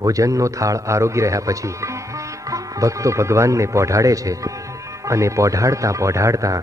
ભોજનનો થાળ આરોગી રહ્યા પછી ભક્તો ભગવાનને પોઢાડે છે અને પોઢાડતા પોઢાડતા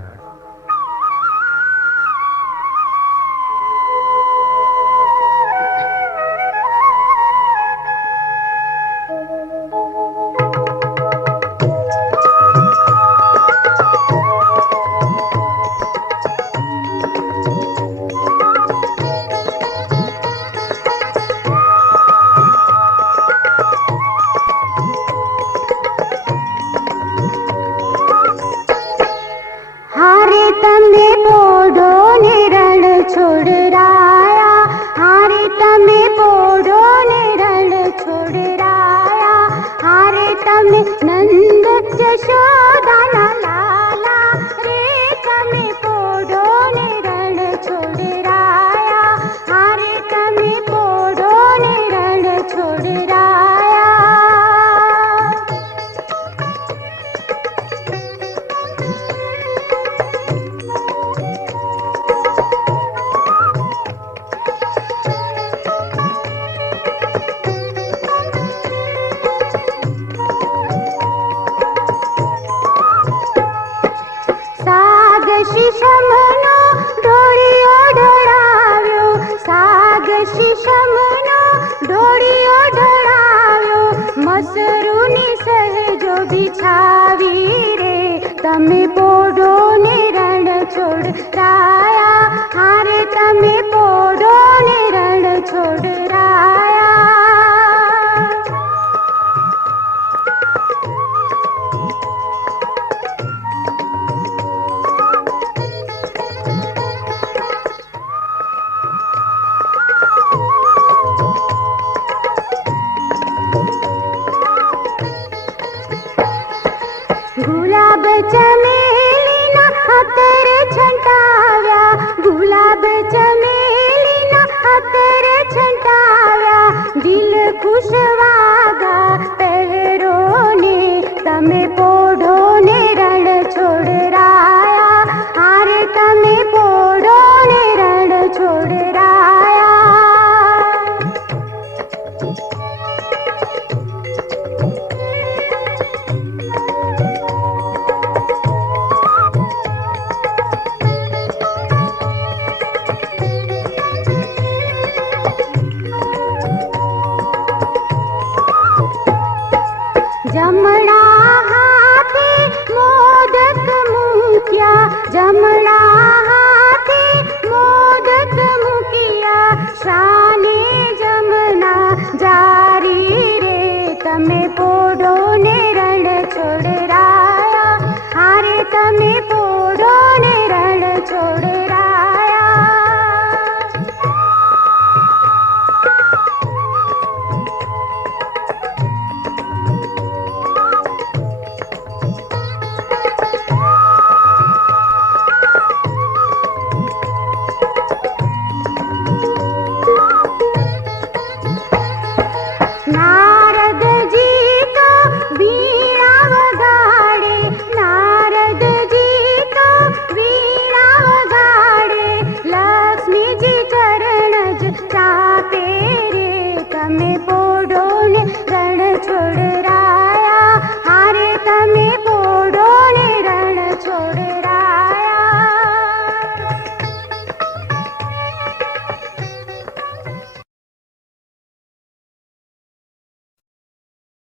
તમે પોઢો ને રણ છોડરાયા, હારે તમે પોઢો ને રણ છોડરાયા, હારે તમે નંદ જશોદાના લાલા રે, તમે પોઢો ને રણ છોડરાયા, હારે તમે પોઢો ને રણ છોડરાયા. શીશમનો ઢોળિયો ઢોળાવ્યો, સાગ શીશમનો ઢોળિયો ઢોળાવ્યો, મસરૂની સહેજો બિછાવી રે, તમે પોઢો ને રણ છોડરાયા, હારે તમે પોઢો ને રણ છોડરાયા. ગુલાબ ચમેલીના અત્તર છંટાવ્યા, ગુલાબ ચમેલીના અત્તર છંટાવ્યા, દિલ ખુશવાગા પહેરો ને, તમે પોઢો ને રણ છોડરાયા, હારે તમે પોઢો ને રણ છોડરાયા. જમણા હાથે મોદક મૂક્યા, જમણા હાથે મોદક મૂક્યા, શાને જમના જારી રે, તમે પોઢો ને રણ છોડરાયા, હારે તમે પોઢો ને રણ છોડરાયા. નારદજી તો વીણા વગાડે, નારદજી તો વીણા વગાડે, લક્ષ્મીજી ચરણ જ ચાપે રે, તમે પોઢો ને રણ છોડ